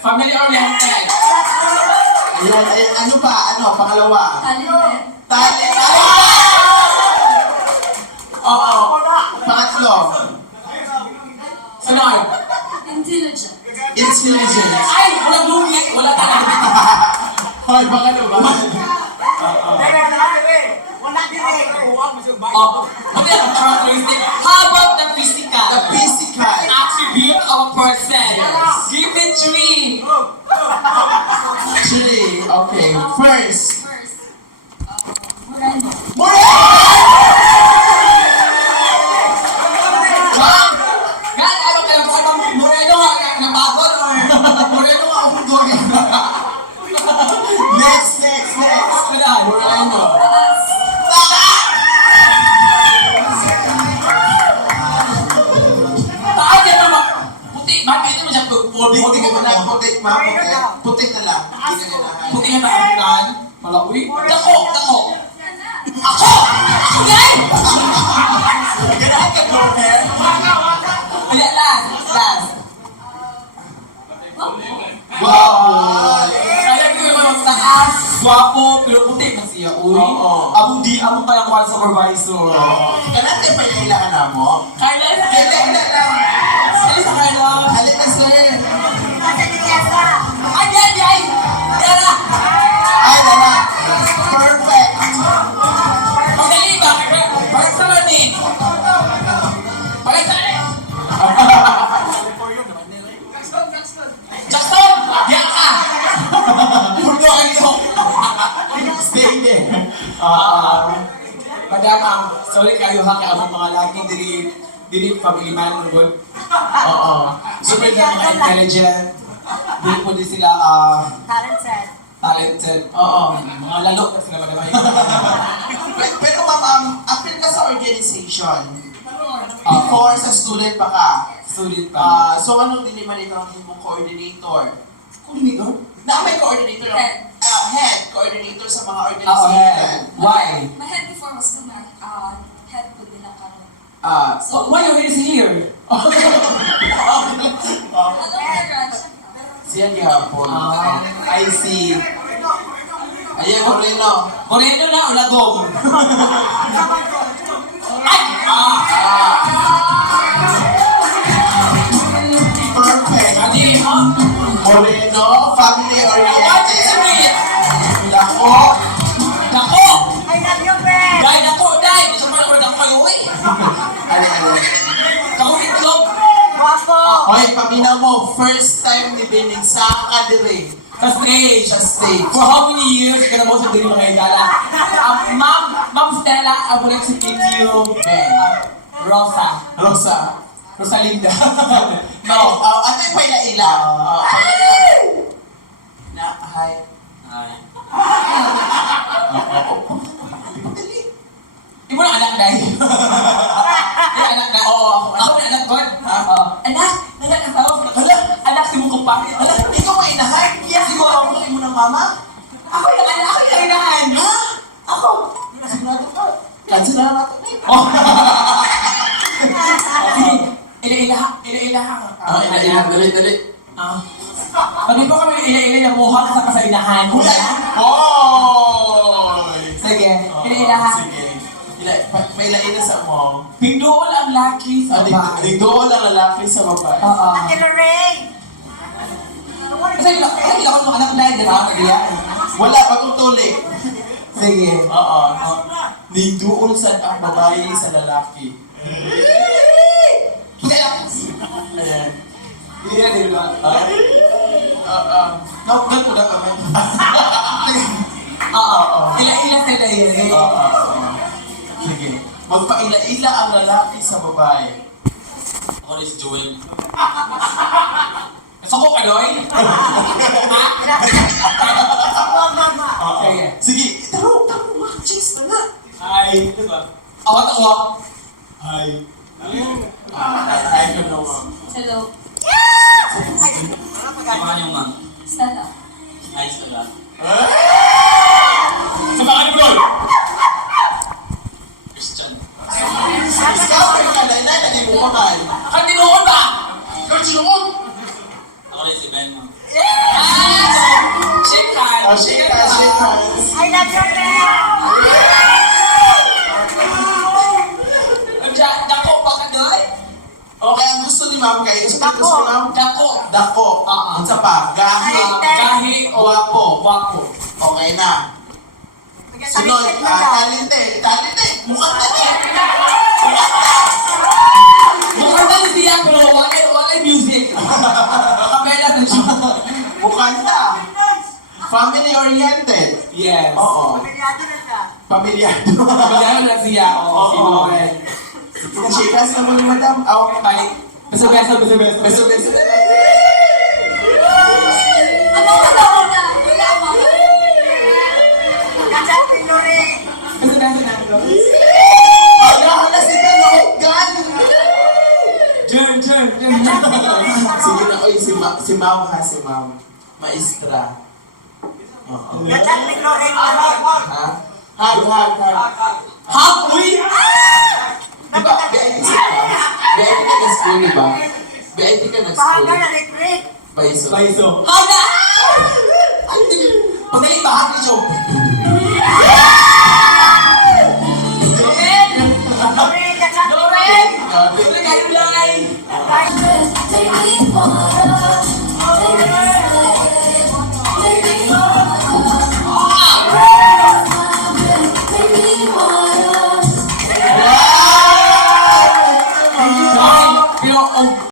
Family oriented. Ayan, ayan, ano pa? Ano, pangalawa? Talented. Talent. Oo. Pangatlo. Sunod. Intelligent. Intelligent. Ay, walang lugi. Wala talaga. Hoy, baka ano ba? Oh, okay, characteristic. How about the physical? The physical. Attribute of a person. Yes. Give it 3. Three. Okay. First. First, Moreno. God, ano kayo ba ang Moreno ha? Napagod or Moreno ha? Ang doon. Next. Moreno. Taas yan naman. Puti. Bakit ito mo siya puti? Putik ka na, putik ma, putik. Putik na lang. Hindi na kailangan. Puti na taas. Malawi. Dako. Ako yan! Ganahan ka, blue hair? Kaya last. Wow! Kaya ko yung mga taas, swapo, pero puti man siya. Uy, Oo. abong di, abong pala kuha sa supervisor. Ganahan tayo pa inailangan na mo? Kaya Kailangan na lang. Ano sa kaya na? Halika na, sir. Ay, yan! Yara! Ay, nana. Perfect. Madali ba? Parang sa lani. Parang sa lani. Jackson! Yan ka! Puno kayo! Stay there. Madam, sorry kayo ha, kaya ang mga lagi dili family man good. Oo. Super na mga intelligent. Dili po din sila talented. Oo. Mga lalo na sila madamay. Pero ma'am, appeal ka sa organization. Before sa student pa ka. Sulit pa. So ano din naman ikaw ang mong coordinator? Coordinator? Na may coordinator. Head. Head. Coordinator sa mga Ako organization. Why? My head before was head ko nila karon. So, why you is here? Hello, Raj. Siya gihapon. I see. Ayan, Moreno. Moreno na o lagom? Ay! Perfect. Adi, ha? Moreno, family What is oriented. it? Dako. Nako! Dahil nako, dahil! Gusto mo na ako kayo eh! Ano. Ako itlog! Hoy, paminaw mo, first time ni Bening sa Kadire. Sa stage! Sa stage. For how many years ka na mo sa dili mga igala? Ma'am Stella, I would like to meet you. Rosa. Rosalinda. No, ate pa ila. Na, hi. Ay. Dali. Ibo na anak dahil. Yung anak na, oo, ako may anak God. Anak asawa ko. Hala. Anak si Mukong Pangit. Hala, ikaw may inahan? Yes, Siguro ako lang mo ng mama? Ako yung anak, ako yung inahan. Ha? Ako. Sigurado ka. Cancel na natin. Oh. Ila-ilaha. Dali. Pag po kami ila-ila na buhat sa kasainahan. Hoy! Sige, ila-ilaha. Sige. Paila-ila sa mo. Pindoon ang laki sa bahay. Nagdoon ang lalaki sa babae. Oo. Kasi ako mga anak dahil, di ba? Wala, pagtutuloy. Sige. Oo. Nagdoon sa ang babae sa lalaki. Ayan. Hindi na, di ba? Ganto na kami. Oo. Ila-ila sila yun. Sige. Magpaila-ila ang lalaki sa babae. Ako rin si Joel. Nasako ka doy? Sige. Sige. Taro, mga chicks na nga. Hi. Ito ba? Awat ako. Hi. I don't know, ma'am. Hello. Samahan niyo, ma'am. Stella. Nice ka lang. Samahan niyo, bro! Christian. Ikaw, ay naging mo pa tayo. Ang tinuod ba? Ikaw, sinuot! Ako rin si Ben, ma'am. Yeah! Ang sa pa, gahi. Gahi o Guwapo. wapo. Okay na. Sunod, talented. Talented. Mukhang talented. Mukhang na siya, pero wala music. Kapela na siya. Mukhanda. Family-oriented. Yes. Oo. Pamilyado. Kapela na siya. Oo, si Oo. Noel. Pinashikas na mo ni Madam. Aw, Balik. Beso-beso. beso-beso na lang. Ano ka daw na? Wala mo. Beso-beso na. Wala ko na si Kalogan. Jun. Sige na, oy, si Ma'am ha, si Ma'am. Maestra. Oo. Ha? Hag. Hapoy! Diba, BIT si Ma'am? BIT ka nag-school, diba? BIT ka nag-school. Paiso. Paiso. Haga! Pagaling ba? Happy joke.